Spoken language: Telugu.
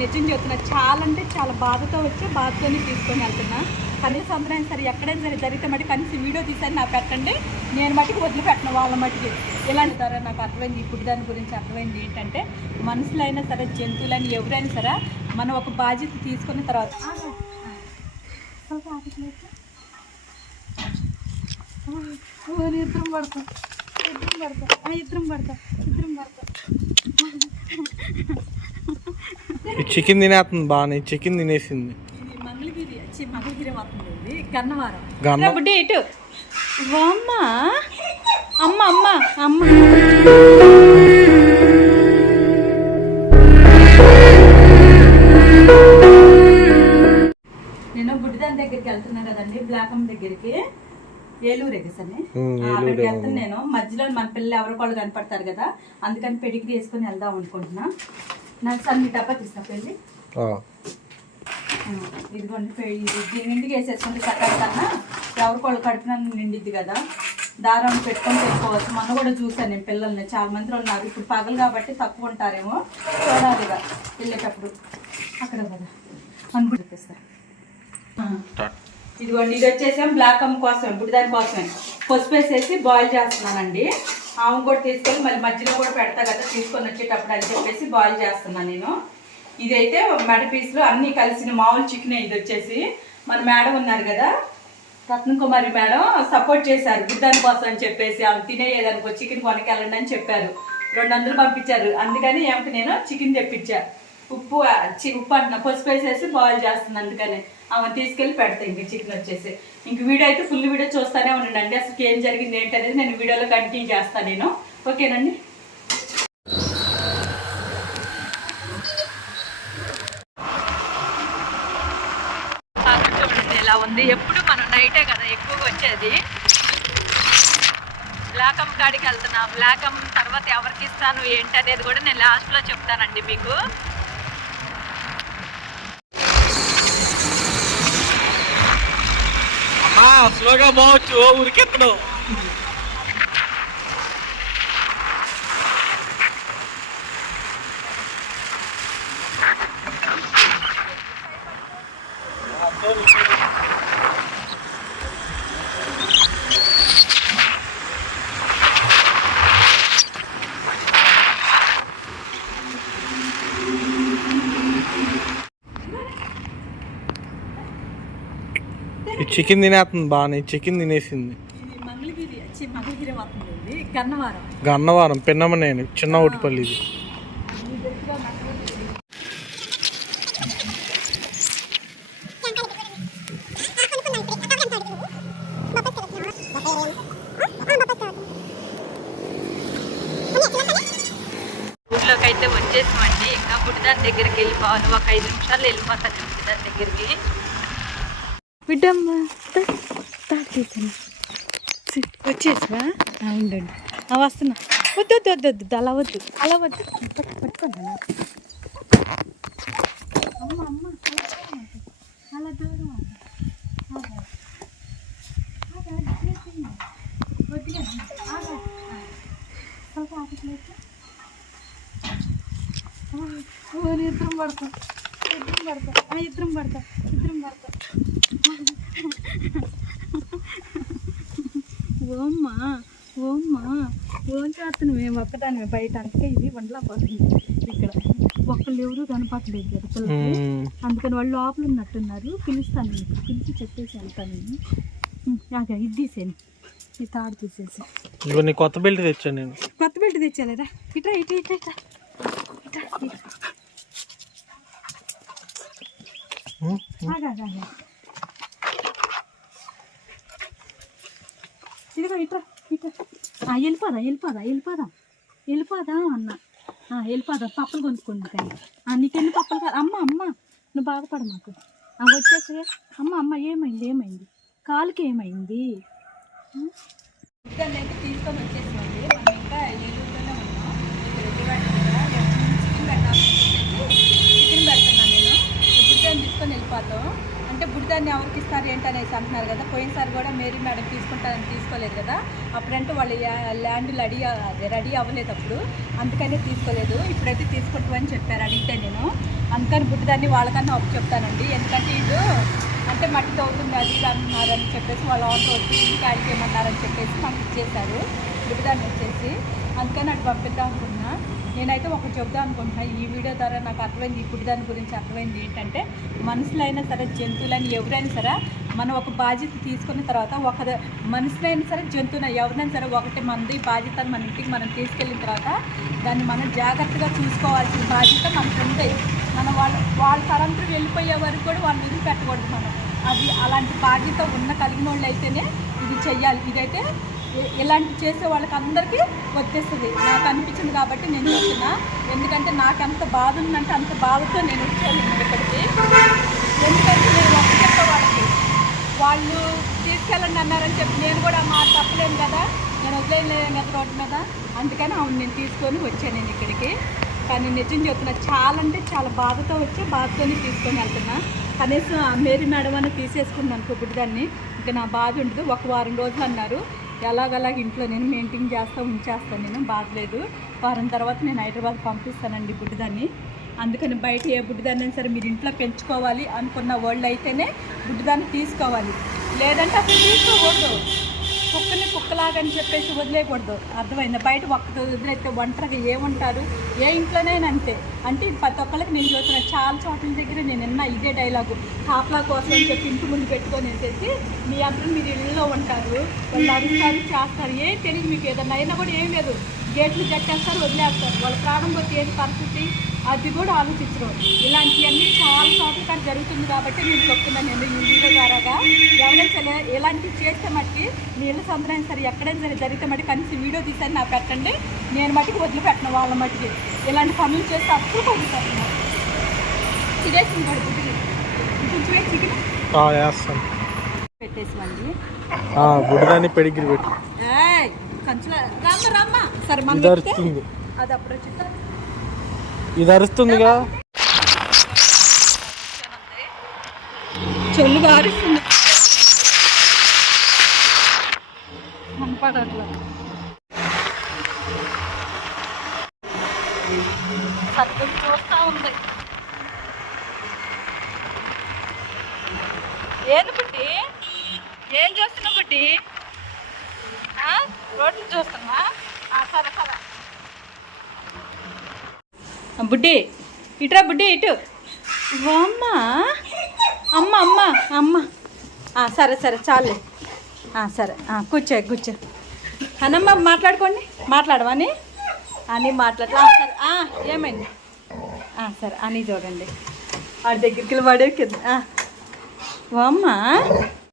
నిజం చెప్తున్నా. చాలా అంటే చాలా బాధతో వచ్చి బాధతోనే తీసుకొని వెళ్తున్నా. కనీసం అందరైనా సరే ఎక్కడైనా సరే జరిగితే మటు కనీసం వీడియో తీసారి నాకు పెట్టండి. నేను మటుకు వదిలిపెట్టను వాళ్ళ మటుకి. ఎలాంటి ద్వారా నాకు అర్థమైంది. ఇప్పుడు దాని గురించి అర్థమైంది ఏంటంటే మనుషులైనా సరే జంతువులైనా ఎవరైనా సరే మనం ఒక బాధ్యత తీసుకున్న తర్వాత ఇద్దరం పడతాం. ఇద్దరం పడతాం. ఇద్దరం పడతాం. ఇద్దరం పడతాం. చికెన్ తినేస్తుంది బాగానే చికెన్ తినేసింది. గన్నవరం. ఇటు. అమ్మ అమ్మ అమ్మ అమ్మ. నేను బుడ్డిదాని దగ్గరికి వెళ్తున్నా కదండి బ్లాకం దగ్గరికి. ఏలూరు ఎగసని. అక్కడికి వెళ్తాను నేను. మధ్యలో మన పిల్లలు ఎవరో వాళ్ళు కనపడతారు కదా అందుకని పెడిగ్రీ వేసుకొని వెళ్దాం అనుకుంటున్నా. నాకు సన్ని డబ్బా తీస్తా పెళ్ళి. ఆ. ఆ, ఇదిగోండి దీని వేసేసుకుంటే చక్కగా కన్నా ఎవరికి వాళ్ళు కడుపున నిండిద్ది కదా. దారం పెట్టుకొని తెచ్చుకోవచ్చు మొన్న కూడా చూసాను నేను పిల్లల్ని. చాలా మంది ఉన్నారు. ఇప్పుడు పగలు కాబట్టి తక్కువ ఉంటారేమో. చూడాలి ఇక. వెళ్ళేటప్పుడు. అక్కడ కదా. అనుకుంటు. ఇదిగోండి ఇది వచ్చేసాం బ్లాక్ అమ్ కోసం ఇప్పుడు దాని కోసమే. పసుపు వేసేసి బాయిల్ చేస్తున్నానండి. ఆమె కూడా తీసుకొని మళ్ళీ మధ్యలో కూడా పెడతా కదా తీసుకొని వచ్చేటప్పుడు అని చెప్పేసి బాయిల్ చేస్తున్నాను నేను. ఇదైతే మెడ పీసులు అన్నీ కలిసిన మామూలు చికెన్ ఇది వచ్చేసి. మన మేడం ఉన్నారు కదా రత్న కుమారి మేడం సపోర్ట్ చేశారు బుద్ధాని కోసం అని చెప్పేసి. ఆమె తినేదానికో చికెన్ కొనకెళ్ళండి అని చెప్పారు. రెండు వందలు పంపించారు. అందుకని ఏమిటి నేను చికెన్ తెప్పించా. ఉప్పు చి- ఉప్పు అంటున్నా పసుపు వేసేసి బాయిల్ చేస్తుంది అందుకని. ఆమె తీసుకెళ్ళి పెడతా ఇంక చికెన్ వచ్చేసి. ఇంక వీడియో అయితే ఫుల్ వీడియో చూస్తానే ఉండండి. అసలు ఏం జరిగింది ఏంటి అనేది నేను వీడియోలో కంటిన్యూ చేస్తాను నేను. ఓకేనండి? చూడండి ఎలా ఉంది. ఎప్పుడు మనం నైటే కదా ఎక్కువగా వచ్చేది. బ్లాక్ కాడికి వెళ్తున్నా. బ్లాక్ తర్వాత ఎవరికి ఇస్తాను ఏంటి అనేది కూడా నేను లాస్ట్లో చెప్తానండి మీకు. స్లోగా పోవచ్చు ఊరికెత్తడం ఈ చికెన్ తినేస్తుంది బాగానే చికెన్ తినేసింది. గన్నవరం. పిన్నమ్మ నేను చిన్న ఒట్టిపల్లి ఇది. ఊర్లోకి అయితే వచ్చేసామండి. ఇంకా బుడ్డిదాని దగ్గరికి వెళ్ళిపోవాలి. ఒక ఐదు నిమిషాలు వెళ్ళిపోతాను బుడ్డిదాని దగ్గరికి. బిడ్డమ్మ తాకేసాను వచ్చేసా ఉండండి. వస్తున్నా. వద్దు వద్దు వద్దు వద్దు అలా వద్దు అలా వద్దు పట్టుకోండి అమ్మ అమ్మ అలా దూరం ఇద్దరం పడతాం. ఇద్దరం పడతాం. ఇద్దరం పడతాం. ఇద్దరం పడతాం. ఓమ్మా ఓమ్మా. ఓం చేస్తున్నాం మేము ఒక్కదాని బయట అందుకే ఇది వండలా పోతుంది. ఇక్కడ ఒక్కళ్ళు ఎవరు కనపడలేదు కదా పిల్లలు. అందుకని వాళ్ళు లోపల ఉన్నట్టున్నారు. పిలుస్తాను నేను ఇప్పుడు. పిలిచి చెప్పేసి వెళ్తాను నేను. ఇది తీసేయండి ఈ తాడు తీసేసి. ఇగో నీ కొత్త బెల్ట్ తెచ్చాను నేను. కొత్త బెల్ట్ తెచ్చాలేరా? ఇట్రా ఇట్రా ఇట్రా ఇట్రా. ఇట్రా ఇట్రా. ఇదిగో ఇట్రా ఇట్రా. వెళ్ళిపోదా వెళ్ళిపోదా వెళ్ళిపోదా వెళ్ళిపోదా అన్న. వెళ్ళిపోదా పప్పులు కొనుక్కోండి కానీ ఆ, నీకెన్ని పప్పులు కాదు అమ్మ అమ్మ నువ్వు బాధపడ మాకు. అవి వచ్చేసే అమ్మ అమ్మ ఏమైంది ఏమైంది? కాలుకి ఏమైంది? తీసుకొని వచ్చేసినండి మనం ఇంకా ఏలూరులోనే ఉన్నాం. చికెన్ పెడుతున్నాను నేను. బుడ్డాన్ని తీసుకొని వెళ్ళిపోతాం. అంటే బుడ్డాన్ని ఎవరికి ఇస్తారు ఏంటి అనేసి అంటున్నారు కదా. పోయినసారి కూడా మేరీ మేడం తీసుకుంటారని తీసుకోలేదు కదా. అప్పుడంటే వాళ్ళు ల్యాండ్ రెడీ రెడీ అవ్వలేదు అప్పుడు. అందుకనే తీసుకోలేదు. ఇప్పుడైతే తీసుకుంటామని చెప్పారు అడిగితే నేను. అందుకని బుడ్డదాన్ని వాళ్ళకన్నా అప్పు చెప్తానండి. ఎందుకంటే ఇది అంటే మట్టి అవుతుంది అది అంటున్నారని చెప్పేసి వాళ్ళ ఆటో వచ్చి ఇంకా అడిగేయమన్నారని చెప్పేసి మాకు ఇచ్చేశారు. బుడ్డదాన్ని వచ్చేసి. అందుకని అటు పంపిద్దాం అనుకున్నా. నేనైతే ఒకటి చెప్దాం అనుకుంటున్నా. ఈ వీడియో ద్వారా నాకు అర్థమైంది. ఇప్పుడు దాని గురించి అర్థమైంది ఏంటంటే మనుషులైనా సరే జంతువులైనా ఎవరైనా సరే మనం ఒక బాధ్యత తీసుకున్న తర్వాత ఒక మనుషులైనా సరే జంతువున ఎవరైనా సరే ఒకటి మంది బాధ్యత మన ఇంటికి మనం తీసుకెళ్ళిన తర్వాత దాన్ని మనం జాగ్రత్తగా చూసుకోవాల్సిన బాధ్యత మనకు ఉంది మనం వాళ్ళ వాళ్ళ తరంతరం వెళ్ళిపోయే వరకు కూడా వాళ్ళని వదిలిపెట్టకూడదు మనం. అది అలాంటి బాధ్యత ఉన్న కలిగిన వాళ్ళు అయితేనే ఇది చెయ్యాలి. ఇదైతే ఇలాంటి చేసే వాళ్ళకి అందరికీ వచ్చేస్తుంది. నాకు అనిపించింది కాబట్టి నేను చెప్తున్నా ఎందుకంటే నాకు ఎంత బాధ ఉందంటే అంత బాధతో నేను వచ్చాను ఇక్కడికి. ఎందుకంటే నేను ఒక చెప్పే వాళ్ళకి. వాళ్ళు తీసుకెళ్ళండి అన్నారని చెప్పి నేను కూడా మా తప్పలేను కదా. నేను వదిలేయలేను కదా రోడ్డు మీద. అందుకని అవును నేను తీసుకొని వచ్చాను నేను ఇక్కడికి. కానీ నిజం చెప్తున్నా చాలా అంటే చాలా బాధతో వచ్చి బాధతోనే తీసుకొని వెళ్తున్నా. కనీసం మేరీ మేడం అని తీసేసుకున్నాను అనుకో ఇంకా నా బాధ ఉండదు. ఒక వారం రోజులు అన్నారు. ఎలాగలాగ ఇంట్లో నేను మెయింటైన్ చేస్తా ఉంచేస్తాను నేను బాగలేదు వారం తర్వాత నేను హైదరాబాద్ పంపిస్తానండి బుడ్డిదాన్ని. అందుకని బయట ఏ బుడ్డిదాన్ని అయినా సరే మీరు ఇంట్లో పెంచుకోవాలి అనుకున్న వాళ్ళు అయితేనే బుడ్డిదాన్ని తీసుకోవాలి. లేదంటే అసలు తీసుకోకూడదు. కుక్కని కుక్కలాగని చెప్పేసి వదిలేయకూడదు. అర్థమైంది? బయట ఒక్క వదిలేస్తే ఒంటరిగా ఏముంటారు? ఏ ఇంట్లోనైనా అంతే. అంటే ప్రతి ఒక్కరికి నేను చూస్తున్నా చాలా చోట్ల దగ్గర నేను నిన్న ఇదే డైలాగు కాపలా కోసం అని చెప్పి ఇంటి ముందు పెట్టుకొని వేసేసి మీ అందరూ మీరు ఇళ్ళలో ఉంటారు వాళ్ళు అరుస్తారు చేస్తారు ఏం తెలియదు మీకు ఏదన్నా అయినా కూడా ఏం లేదు. గేట్లు కట్టేస్తారు వదిలేస్తారు. వాళ్ళ ప్రాణం పోతే ఏది పరిస్థితి? అది కూడా ఆలోచించరు ఇలాంటివన్నీ చాలా చోట్ల కాడ జరుగుతుంది కాబట్టి నేను చెప్తున్నాను నేను ఈ వీడియో ద్వారాగా. ఎవరైనా సరే ఇలాంటివి చేస్తే మట్టి మీ ఇళ్ళ సొంతరైనా సరే ఎక్కడైనా సరే జరిగితే మట్టి కనీసం వీడియో తీసని నాకు పెట్టండి. నేను మట్టికి వదిలిపెట్టను వాళ్ళ మట్టికి ఇలాంటి పనులు చేస్తే అస్సలు వదిలిపెట్టను తినేసింది కూడా చికెన్. పెట్టేసివ్వండి పెడిగిరి పెట్టు. కంచుల రమ్మ రమ్మ. సరే మనం అది అప్పుడు వచ్చిందా ఇది అరుస్తుందిగా. చెల్లు గారిస్తుంది కనపడట్లా సర్దులు చూస్తా ఉంది. ఏంది బుడ్డి? ఏం చూస్తున్నావు బుడ్డి? రోడ్లు చూస్తున్నా ఆ, సరే సరే. బుడ్డి. ఇటురా బుడ్డి ఇటు. అమ్మ. అమ్మ అమ్మ అమ్మ. సరే సరే చాలే సరే. కూర్చో కూర్చో. అన్నమ్మ మాట్లాడుకోండి. మాట్లాడవని అని మాట్లాడలా ఆ, సరే. ఏమైంది? సరే అని చూడండి. ఆడి దగ్గరికి వెళ్ళి పడే కింద అమ్మ.